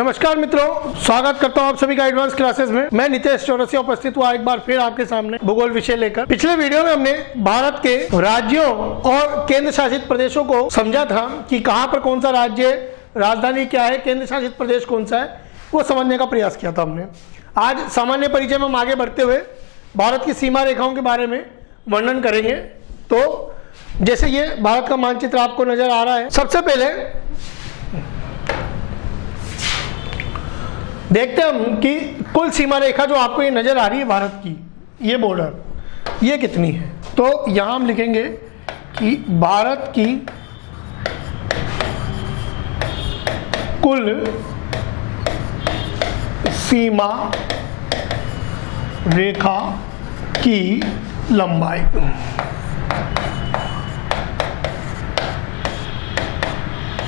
नमस्कार मित्रों, स्वागत करता हूं आप सभी का एडवांस क्लासेस में। मैं नितेश चौरसिया उपस्थित हुआ एक बार फिर आपके सामने भूगोल विषय लेकर। पिछले वीडियो में हमने भारत के राज्यों और केंद्र शासित प्रदेशों को समझा था कि कहां पर कौन सा राज्य, राजधानी क्या है, केंद्र शासित प्रदेश कौन सा है, वो समझने का प्रयास किया था हमने। आज सामान्य परिचय में हम आगे बढ़ते हुए भारत की सीमा रेखाओं के बारे में वर्णन करेंगे। तो जैसे ये भारत का मानचित्र आपको नजर आ रहा है, सबसे पहले देखते हैं हम कि कुल सीमा रेखा जो आपको ये नजर आ रही है भारत की, ये बॉर्डर, ये कितनी है। तो यहां हम लिखेंगे कि भारत की कुल सीमा रेखा की लंबाई,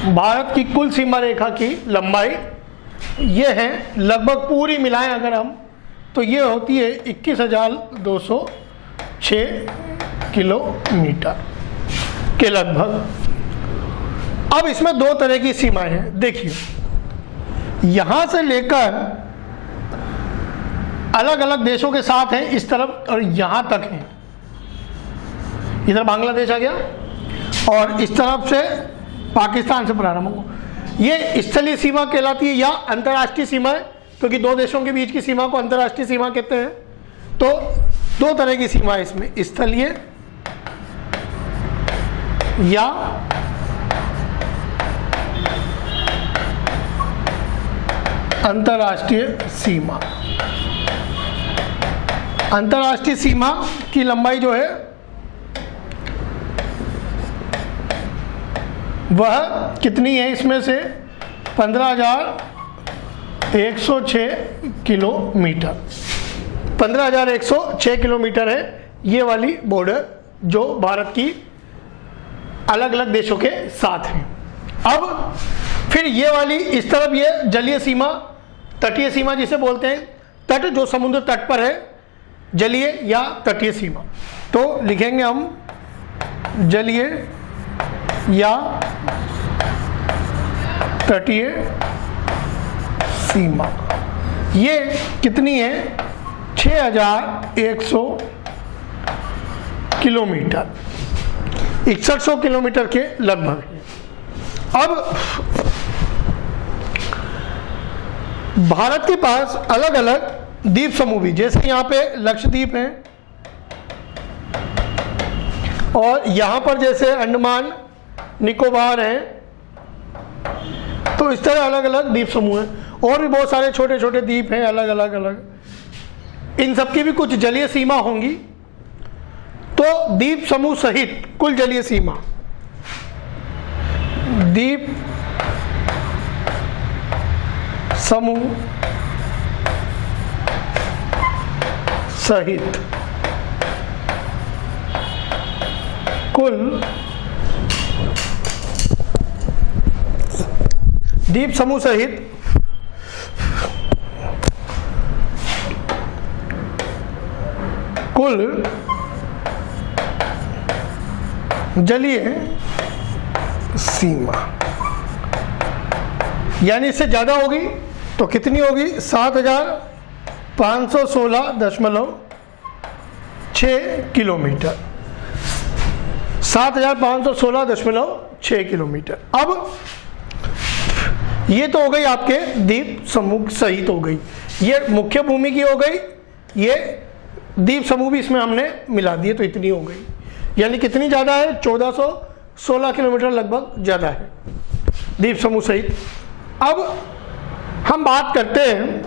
भारत की कुल सीमा रेखा की लंबाई ये है, लगभग पूरी मिलाएं अगर हम तो ये होती है 21,206 किलोमीटर के लगभग। अब इसमें दो तरह की सीमाएं हैं। देखिए, यहां से लेकर अलग अलग देशों के साथ हैं इस तरफ, और यहां तक है। इधर बांग्लादेश आ गया और इस तरफ से पाकिस्तान से प्रारंभ हो। ये स्थलीय सीमा कहलाती है या अंतर्राष्ट्रीय सीमा है, क्योंकि दो देशों के बीच की सीमा को अंतर्राष्ट्रीय सीमा कहते हैं। तो दो तरह की सीमा है इसमें, स्थलीय या अंतर्राष्ट्रीय सीमा। अंतर्राष्ट्रीय सीमा की लंबाई जो है वह कितनी है, इसमें से 15,106 किलोमीटर, 15,106 किलोमीटर है ये वाली बॉर्डर जो भारत की अलग अलग देशों के साथ है। अब फिर ये वाली इस तरफ ये जलीय सीमा, तटीय सीमा जिसे बोलते हैं, तट जो समुद्र तट पर है, जलीय या तटीय सीमा। तो लिखेंगे हम जलीय या तटीय सीमा। ये कितनी है, 6,100 किलोमीटर, 6100 किलोमीटर के लगभग है। अब भारत के पास अलग अलग द्वीप समूह भी, जैसे यहाँ पे लक्षद्वीप है और यहाँ पर जैसे अंडमान निकोबार हैं, तो इस तरह अलग अलग द्वीप समूह हैं। और भी बहुत सारे छोटे छोटे द्वीप हैं अलग अलग। इन सबकी भी कुछ जलीय सीमा होंगी। तो द्वीप समूह सहित कुल जलीय सीमा, द्वीप समूह सहित कुल द्वीप समूह सहित कुल जलीय सीमा, यानी इससे ज्यादा होगी तो कितनी होगी, 7,516.6 किलोमीटर, 7,516.6 किलोमीटर। अब ये तो हो गई आपके द्वीप समूह सहित हो गई, ये मुख्य भूमि की हो गई, ये द्वीप समूह भी इसमें हमने मिला दिए, तो इतनी हो गई। यानी कितनी ज़्यादा है, 1416 किलोमीटर लगभग ज़्यादा है द्वीप समूह सहित। अब हम बात करते हैं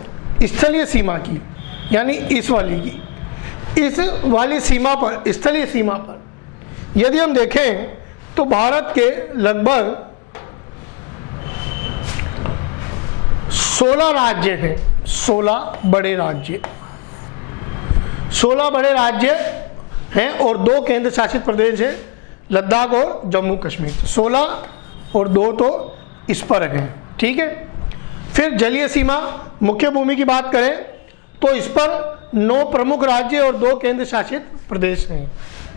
स्थलीय सीमा की, यानी इस वाली की। इस वाली सीमा पर, स्थलीय सीमा पर यदि हम देखें तो भारत के लगभग 16 राज्य हैं, 16 बड़े राज्य, 16 बड़े राज्य हैं और 2 केंद्र शासित प्रदेश हैं, लद्दाख और जम्मू कश्मीर। 16 और 2 तो इस पर हैं, ठीक है। फिर जलीय सीमा, मुख्य भूमि की बात करें तो इस पर 9 प्रमुख राज्य और 2 केंद्र शासित प्रदेश हैं।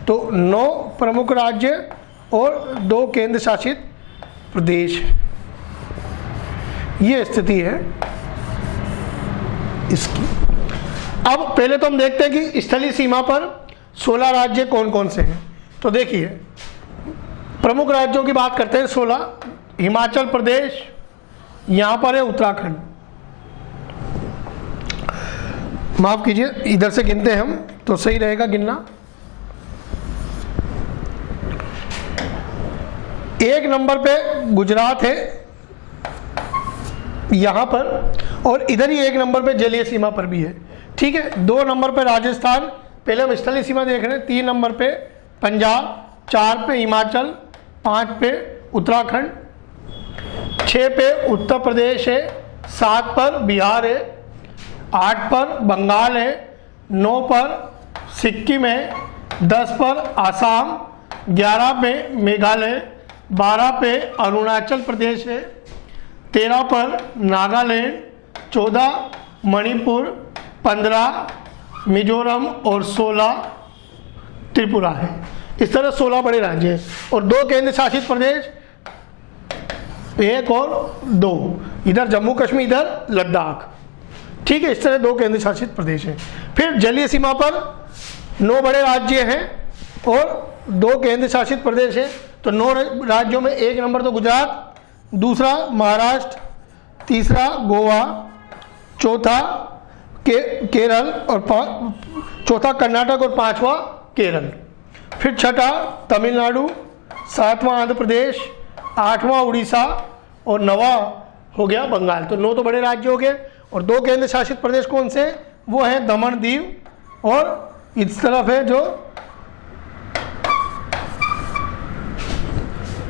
तो 9 प्रमुख राज्य और 2 केंद्र शासित प्रदेश। ये स्थिति है इसकी। अब पहले तो हम देखते हैं कि स्थलीय सीमा पर 16 राज्य कौन कौन से हैं। तो देखिए प्रमुख राज्यों की बात करते हैं 16। हिमाचल प्रदेश, यहाँ पर है उत्तराखंड, माफ कीजिए इधर से गिनते हैं हम तो सही रहेगा गिनना। 1 नंबर पे गुजरात है यहाँ पर, और इधर ही 1 नंबर पे जलीय सीमा पर भी है, ठीक है। 2 नंबर पे राजस्थान, पहले हम स्थलीय सीमा देख रहे हैं। 3 नंबर पे पंजाब, 4 पे हिमाचल, 5 पे उत्तराखंड, 6 पे उत्तर प्रदेश है, 7 पर बिहार है, 8 पर बंगाल है, 9 पर सिक्किम है, 10 पर आसाम, 11 पे मेघालय, 12 पे अरुणाचल प्रदेश है, 13 पर नागालैंड, 14 मणिपुर, 15 मिजोरम और 16 त्रिपुरा है। इस तरह 16 बड़े राज्य हैं और 2 केंद्र शासित प्रदेश, 1 और 2, इधर जम्मू कश्मीर, इधर लद्दाख, ठीक है। इस तरह 2 केंद्र शासित प्रदेश हैं। फिर जलीय सीमा पर 9 बड़े राज्य हैं और 2 केंद्र शासित प्रदेश हैं। तो 9 राज्यों में 1 नंबर तो गुजरात, दूसरा महाराष्ट्र, तीसरा गोवा, चौथा केरल और चौथा कर्नाटक और 5वां केरल। फिर छठा तमिलनाडु, 7वां आंध्र प्रदेश, 8वां उड़ीसा और 9वां हो गया बंगाल। तो 9 तो बड़े राज्य हो गए और 2 केंद्र शासित प्रदेश कौन से? वो हैं दमन दीव और इस तरफ है जो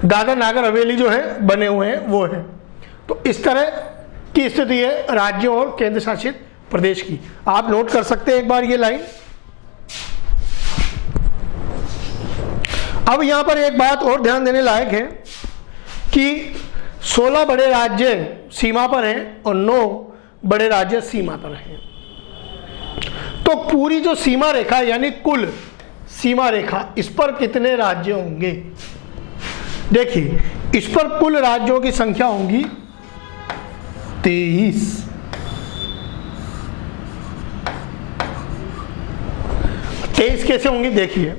दादर नागर हवेली जो है बने हुए हैं वो है। तो इस तरह की स्थिति है राज्यों और केंद्र शासित प्रदेश की। आप नोट कर सकते हैं एक बार ये लाइन। अब यहां पर एक बात और ध्यान देने लायक है कि 16 बड़े राज्य सीमा पर हैं और 9 बड़े राज्य सीमा पर हैं। तो पूरी जो सीमा रेखा यानी कुल सीमा रेखा, इस पर कितने राज्य होंगे? देखिए इस पर कुल राज्यों की संख्या होंगी 23। कैसे होंगी देखिए,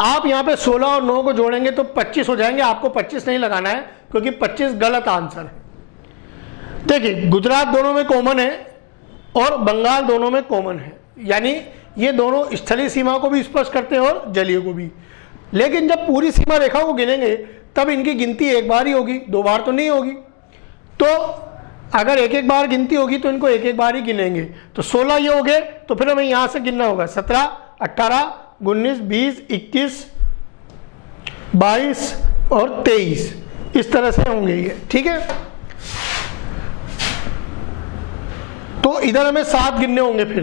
आप यहां पे 16 और 9 को जोड़ेंगे तो 25 हो जाएंगे। आपको 25 नहीं लगाना है क्योंकि 25 गलत आंसर है। देखिए गुजरात दोनों में कॉमन है और बंगाल दोनों में कॉमन है, यानी ये दोनों स्थलीय सीमा को भी स्पर्श करते हैं और जलीय को भी। लेकिन जब पूरी सीमा रेखा को गिनेंगे तब इनकी गिनती एक बार ही होगी, 2 बार तो नहीं होगी। तो अगर एक एक बार गिनती होगी तो इनको एक एक बार ही गिनेंगे। तो 16 ये हो गए, तो फिर हमें यहां से गिनना होगा 17, 18, 19, 20, 21, 22 और 23, इस तरह से होंगे ये, ठीक है। तो इधर हमें 7 गिनने होंगे फिर,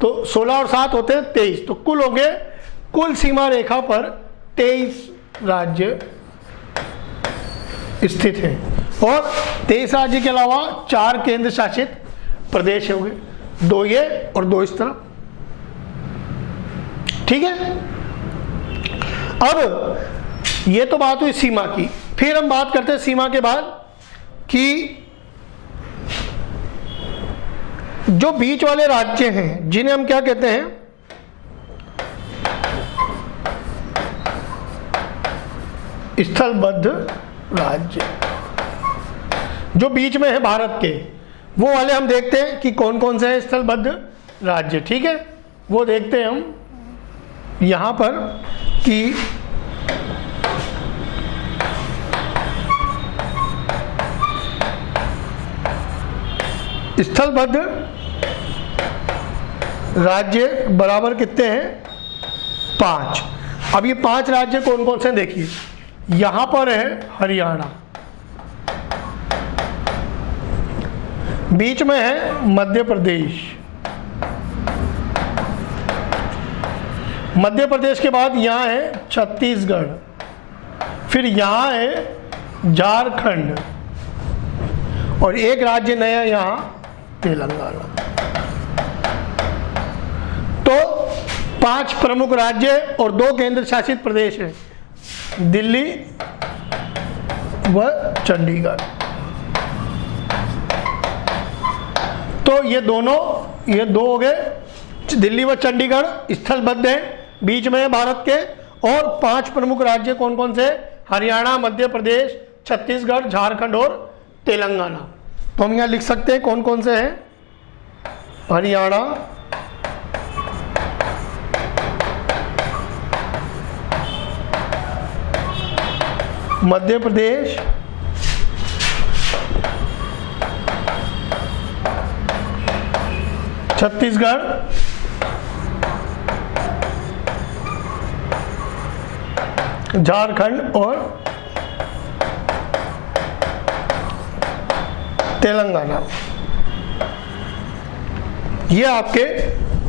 तो 16 और 7 होते हैं 23। तो कुल हो गए, कुल सीमा रेखा पर 23 राज्य स्थित हैं और 23 राज्य के अलावा 4 केंद्र शासित प्रदेश होंगे, 2 ये और 2 इस तरफ, ठीक है। अब ये तो बात हुई सीमा की। फिर हम बात करते हैं सीमा के बाद कि जो बीच वाले राज्य हैं जिन्हें हम क्या कहते हैं, स्थलबद्ध राज्य, जो बीच में है भारत के, वो वाले हम देखते हैं कि कौन कौन से हैं स्थलबद्ध राज्य, ठीक है। वो देखते हैं हम यहां पर कि स्थलबद्ध राज्य बराबर कितने हैं? 5। अब ये 5 राज्य कौन कौन से देखिए, यहां पर है हरियाणा, बीच में है मध्य प्रदेश, मध्य प्रदेश के बाद यहां है छत्तीसगढ़, फिर यहां है झारखंड और एक राज्य नया यहां तेलंगाना। तो 5 प्रमुख राज्य और 2 केंद्र शासित प्रदेश हैं, दिल्ली व चंडीगढ़। तो ये दो हो गए, दिल्ली व चंडीगढ़ स्थलबद्ध हैं, बीच में है भारत के। और 5 प्रमुख राज्य कौन कौन से? हरियाणा, मध्य प्रदेश, छत्तीसगढ़, झारखंड और तेलंगाना। तो हम यहाँ लिख सकते हैं कौन कौन से हैं? हरियाणा, मध्य प्रदेश, छत्तीसगढ़, झारखंड और तेलंगाना। ये आपके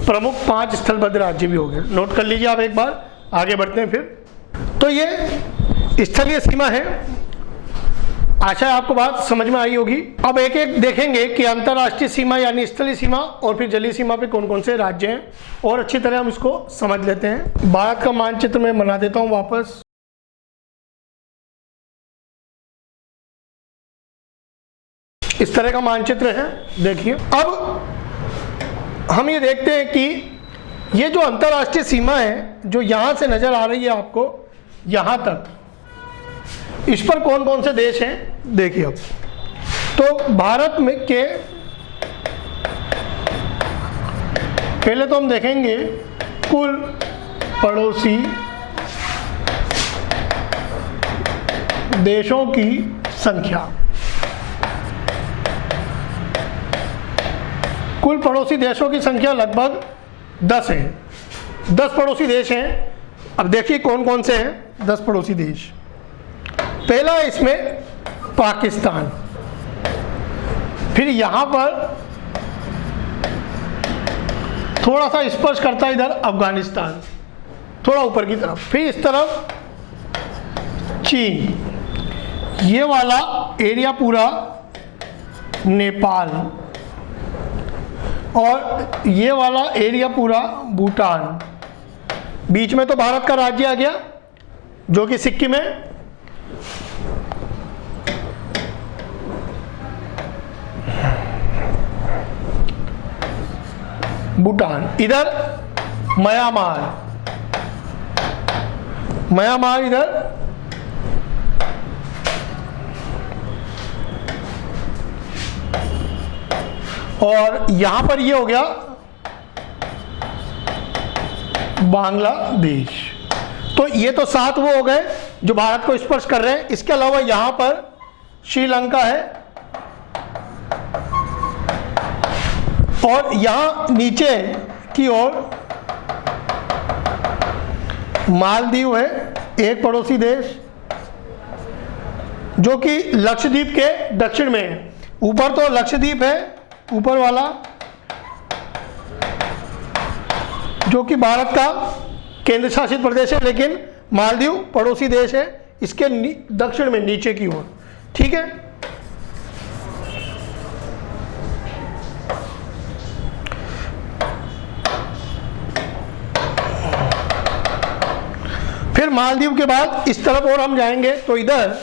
प्रमुख 5 स्थलबद्ध राज्य भी हो गए। नोट कर लीजिए आप एक बार, आगे बढ़ते हैं फिर। तो ये स्थलीय सीमा है। आशा है आपको बात समझ में आई होगी। अब एक एक देखेंगे कि अंतर्राष्ट्रीय सीमा यानी स्थलीय सीमा और फिर जलीय सीमा पे कौन कौन से राज्य हैं, और अच्छी तरह हम इसको समझ लेते हैं। भारत का मानचित्र मैं बना देता हूं वापस। इस तरह का मानचित्र है, देखिए। अब हम ये देखते हैं कि ये जो अंतर्राष्ट्रीय सीमा है, जो यहां से नजर आ रही है आपको यहां तक, इस पर कौन कौन से देश हैं देखिए। अब तो भारत में के पहले तो हम देखेंगे कुल पड़ोसी देशों की संख्या। कुल पड़ोसी देशों की संख्या लगभग 10 है। 10 पड़ोसी देश हैं। अब देखिए कौन कौन से हैं 10 पड़ोसी देश। पहला है इसमें पाकिस्तान, फिर यहां पर थोड़ा सा स्पर्श करता है इधर अफगानिस्तान, थोड़ा ऊपर की तरफ, फिर इस तरफ चीन, ये वाला एरिया पूरा नेपाल, और ये वाला एरिया पूरा भूटान। बीच में तो भारत का राज्य आ गया जो कि सिक्किम है। भूटान, इधर म्यांमार इधर, और यहां पर ये हो गया बांग्लादेश। तो ये तो 7 वो हो गए जो भारत को स्पर्श कर रहे हैं। इसके अलावा यहां पर श्रीलंका है, और यहां नीचे की ओर मालदीव है, एक पड़ोसी देश जो कि लक्षद्वीप के दक्षिण में है। ऊपर तो लक्षद्वीप है, ऊपर वाला, जो कि भारत का केंद्र शासित प्रदेश है, लेकिन मालदीव पड़ोसी देश है इसके दक्षिण में नीचे की ओर। ठीक है। फिर मालदीव के बाद इस तरफ और हम जाएंगे तो इधर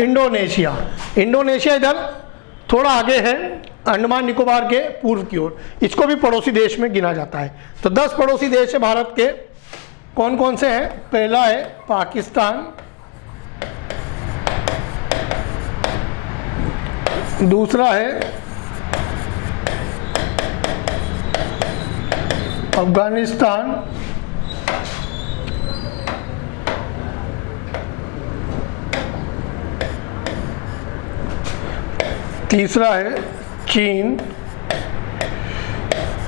इंडोनेशिया इधर थोड़ा आगे है, अंडमान निकोबार के पूर्व की ओर। इसको भी पड़ोसी देश में गिना जाता है। तो 10 पड़ोसी देश है भारत के। कौन कौन से हैं? पहला है पाकिस्तान, दूसरा है अफगानिस्तान, तीसरा है चीन,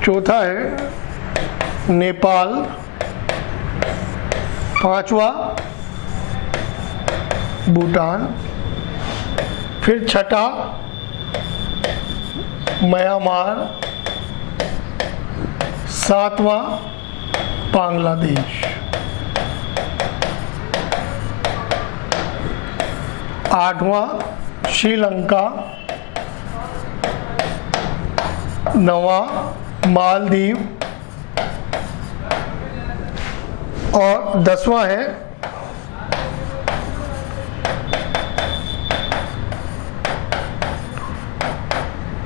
चौथा है नेपाल, पांचवा भूटान, फिर छठा म्यांमार, सातवां बांग्लादेश, आठवां श्रीलंका, नवां मालदीव, और 10वां है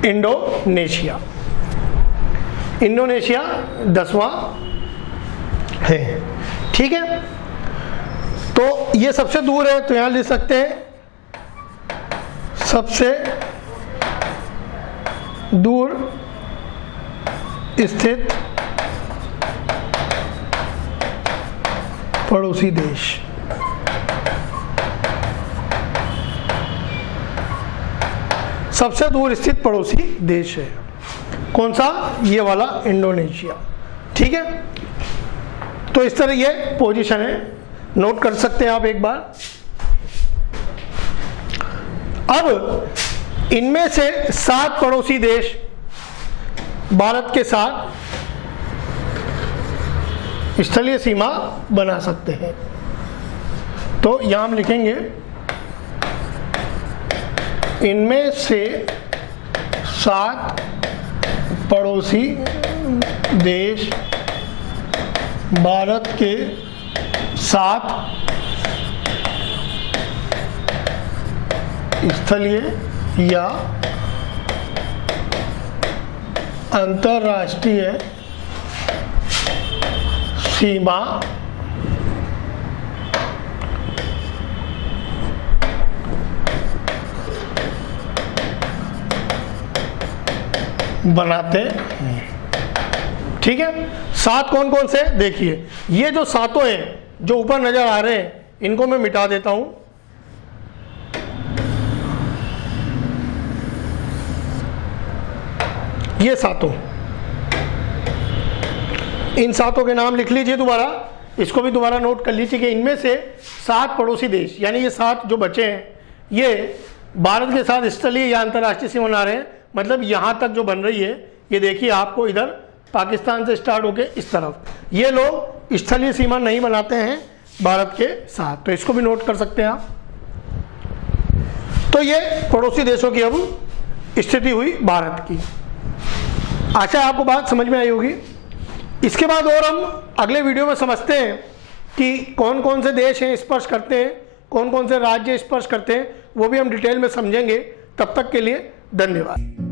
इंडोनेशिया। इंडोनेशिया 10वां है। ठीक है, तो ये सबसे दूर है, तो यहां लिख सकते हैं सबसे दूर स्थित पड़ोसी देश। सबसे दूर स्थित पड़ोसी देश है कौन सा? ये वाला इंडोनेशिया। ठीक है, तो इस तरह ये पोजीशन है, नोट कर सकते हैं आप एक बार। अब इनमें से 7 पड़ोसी देश भारत के साथ स्थलीय सीमा बना सकते हैं। तो यहां हम लिखेंगे इनमें से 7 पड़ोसी देश भारत के साथ स्थलीय या अंतर्राष्ट्रीय सीमा बनाते हैं। ठीक है, 7 कौन कौन से देखिए, ये जो 7 हैं जो ऊपर नजर आ रहे हैं, इनको मैं मिटा देता हूं। ये 7, इन 7 के नाम लिख लीजिए दोबारा, इसको भी दोबारा नोट कर लीजिए कि इनमें से 7 पड़ोसी देश, यानी ये 7 जो बचे हैं, ये भारत के साथ स्थलीय या अंतर्राष्ट्रीय सीमा बना रहे हैं। मतलब यहां तक जो बन रही है, ये देखिए आपको इधर पाकिस्तान से स्टार्ट होके इस तरफ, ये लोग स्थलीय सीमा नहीं बनाते हैं भारत के साथ, तो इसको भी नोट कर सकते हैं आप। तो ये पड़ोसी देशों की अब स्थिति हुई भारत की। आशा आपको बात समझ में आई होगी। इसके बाद और हम अगले वीडियो में समझते हैं कि कौन कौन से देश हैं स्पर्श करते हैं, कौन कौन से राज्य स्पर्श करते हैं, वो भी हम डिटेल में समझेंगे। तब तक के लिए धन्यवाद।